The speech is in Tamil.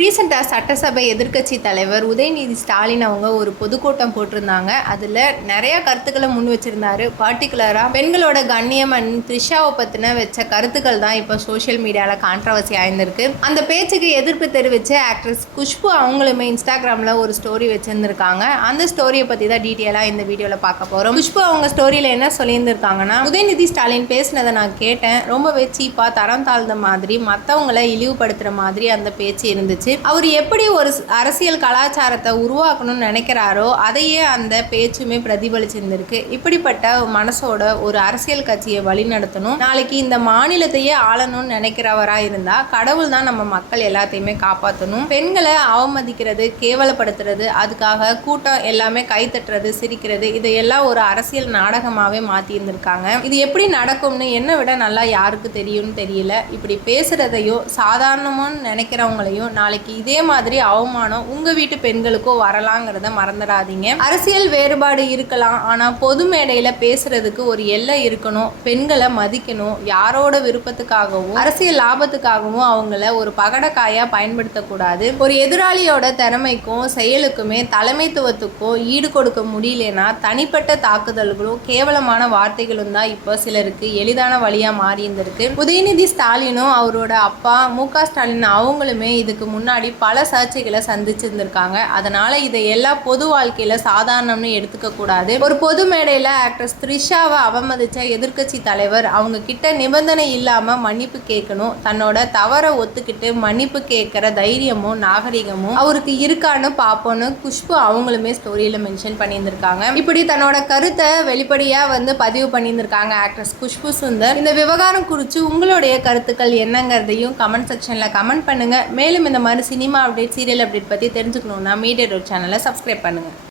ரீசெண்டாக சட்டசபை எதிர்க்கட்சி தலைவர் உதயநிதி ஸ்டாலின் அவங்க ஒரு பொதுக்கூட்டம் போட்டிருந்தாங்க. அதில் நிறைய கருத்துக்களை முன் வச்சிருந்தாரு. பர்டிகுலராக பெண்களோட கண்ணியம் அண்ட் த்ரிஷாவை பற்றின வச்ச கருத்துக்கள் தான் இப்போ சோஷியல் மீடியாவில் கான்ட்ரவர்சி ஆயிருந்திருக்கு. அந்த பேச்சுக்கு எதிர்ப்பு தெரிவித்த ஆக்ட்ரஸ் குஷ்பு அவங்களுமே இன்ஸ்டாகிராமில் ஒரு ஸ்டோரி வச்சுருந்துருக்காங்க. அந்த ஸ்டோரியை பற்றி தான் டீட்டெயிலாக இந்த வீடியோவில் பார்க்க போகிறோம். குஷ்பு அவங்க ஸ்டோரியில் என்ன சொல்லியிருந்திருக்காங்கன்னா, உதயநிதி ஸ்டாலின் பேசினதை நான் கேட்டேன். ரொம்பவே சீப்பாக தரம் தாழ்ந்த மாதிரி, மற்றவங்களை இழிவுபடுத்துகிற மாதிரி அந்த பேச்சு இருந்துச்சு. அவர் எப்படி ஒரு அரசியல் கலாச்சாரத்தை உருவாக்கணும்னு நினைக்கிறாரோ அதையே அந்த பேச்சுமே பிரதிபலிச்சிருந்திருக்கு. இப்படிப்பட்ட மனசோட ஒரு அரசியல் கட்சியை வழிநடத்தணும், நாளைக்கு இந்த மாநிலத்தையே ஆளணும்னு நினைக்கிறவரா இருந்தா கடவுள் தான் நம்ம மக்கள் எல்லாத்தையுமே காப்பாற்றணும். பெண்களை அவமதிக்கிறது, கேவலப்படுத்துறது, அதுக்காக கூட்டம் எல்லாமே கைத்தட்டுறது, சிரிக்கிறது, இதையெல்லாம் ஒரு அரசியல் நாடகமாகவே மாற்றி இருந்திருக்காங்க. இது எப்படி நடக்கும்னு என்னை விட நல்லா யாருக்கு தெரியும்னு தெரியல. இப்படி பேசுறதையோ சாதாரணமானு நினைக்கிறவங்களையும் நாளைக்கு இதே மாதிரி அவமானம் உங்க வீட்டு பெண்களுக்கோ வரலாங்கிறத மறந்துடாதீங்க. அரசியல் வேறுபாடு இருக்கலாம், ஆனா பொது மேடையில பேசுறதுக்கு ஒரு எல்லை இருக்கணும். பெண்களை மதிக்கணும். யாரோட விருப்பத்துக்காகவும் அரசியல் லாபத்துக்காகவும் அவங்கள ஒரு பகடக்காயா பயன்படுத்தக்கூடாது. ஒரு எதிராளியோட திறமைக்கும் செயலுக்குமே தலைமைத்துவத்துக்கும் ஈடு கொடுக்க முடியலனா தனிப்பட்ட தாக்குதல்களும் கேவலமான வார்த்தைகளும் தான் இப்போ சிலருக்கு எளிதான வழியா மாறி இருந்திருக்கு. உதயநிதி ஸ்டாலினும் அவரோட அப்பா மு.க. ஸ்டாலின் அவங்களுமே இதுக்கு முன்னாடி பல சர்ச்சைகளை சந்திச்சிருந்திருக்காங்க. அதனால இதை எல்லாம் பொது வாழ்க்கையில சாதாரணம்னு எடுத்துக்க கூடாது. ஒரு பொது மேடையில ஆக்ட்ரஸ் த்ரிஷாவை அவமதிச்ச எதிர்க்கட்சி தலைவர் அவங்க கிட்ட நிபந்தனை இல்லாம மன்னிப்பு கேட்கணும். தன்னோட தவறை ஒத்துக்கிட்டு மன்னிப்பு கேட்கிற தைரியமும் நாகரிகமும் அவருக்கு இருக்கான்னு பாப்போன்னு குஷ்பு அவங்களுமே ஸ்டோரியில மென்ஷன் பண்ணியிருந்திருக்காங்க. இப்படி தன்னோட கருத்தை வெளிப்படையா பதிவு பண்ணியிருந்திருக்காங்க ஆக்ட்ரஸ் குஷ்பு சுந்தர். இந்த விவகாரம் குறித்து உங்களுடைய கருத்துக்கள் என்னங்கிறதையும் கமெண்ட் செக்ஷன்ல கமெண்ட் பண்ணுங்க. மேலும் இந்த மாதிரி சினிமா அப்டேட், சீரியல் அப்டேட் பற்றி தெரிஞ்சுக்கணுன்னா மீடியா ரோட் சேனலை சப்ஸ்கிரைப் பண்ணுங்கள்.